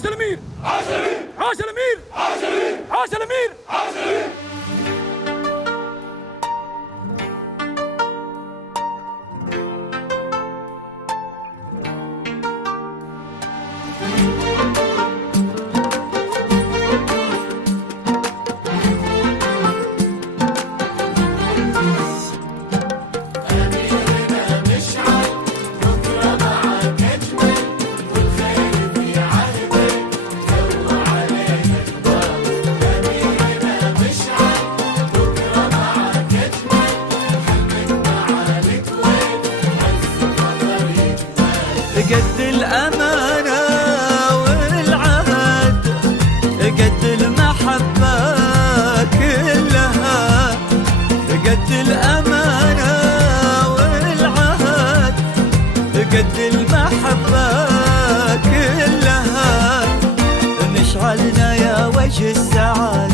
عاش الامير، عاش الامير، عاش الامير، عاش الامير، عاش الامير، عاش الامير. قد الأمانة والعهد، قد المحبة كلها، قد الأمانة والعهد، قد المحبة كلها. نشعلنا يا وجه السعد،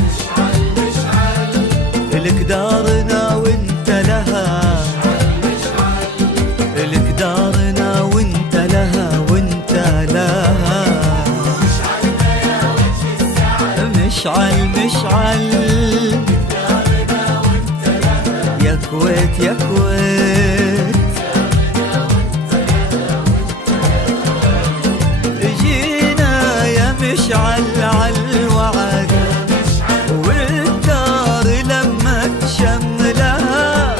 لك دارنا وانت لها، لك دارنا وانت لها وانت لها. مشعل مشعل يا كويت يا كويت، جينا يا مشعل عالوعد، والدار لما تشملها،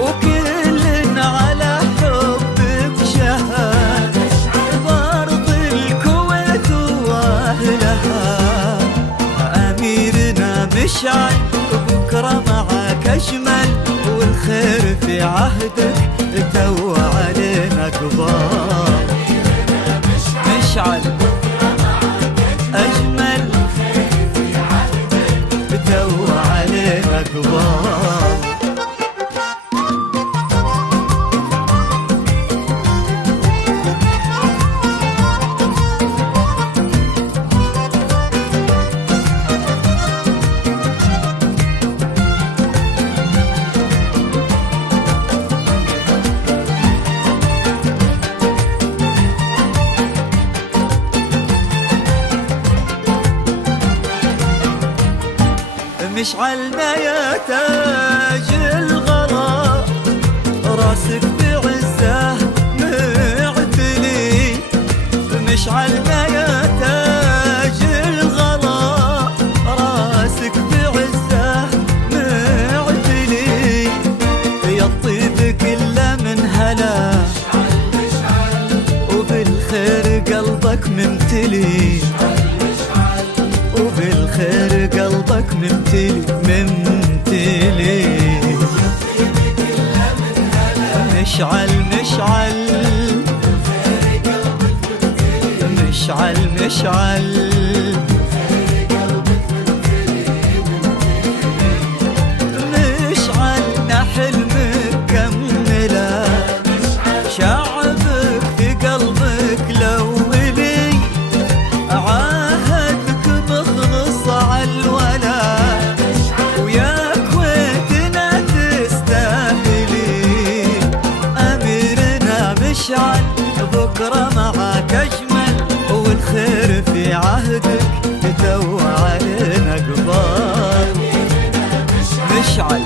وكل على حبك شهد، بارض الكويت واهلها. اميرنا مشعل بكره معك اجمل، والخير في عهدك تو علينا كبار. مشعل اجمل تو علينا كبار. مشعلنا يا تاج الغلا، راسك بعزه معتلي. مشعلنا يا تاج الغلا، راسك بعزه معتلي. يا الطيب كله من هلا، وبالخير قلبك ممتلي، وبالخير قلبك ممتلي ممتلي. مشعل مشعل مشعل مشعل مشعلنا حلمك كمله، شعبك في قلبك لولي، عاهدك مخلص عالولا، ويا كويتنا تستاهلي. أميرنا مشعل بكرة معك أجمل، والخير في عهدك تو علينا كبار. مشعل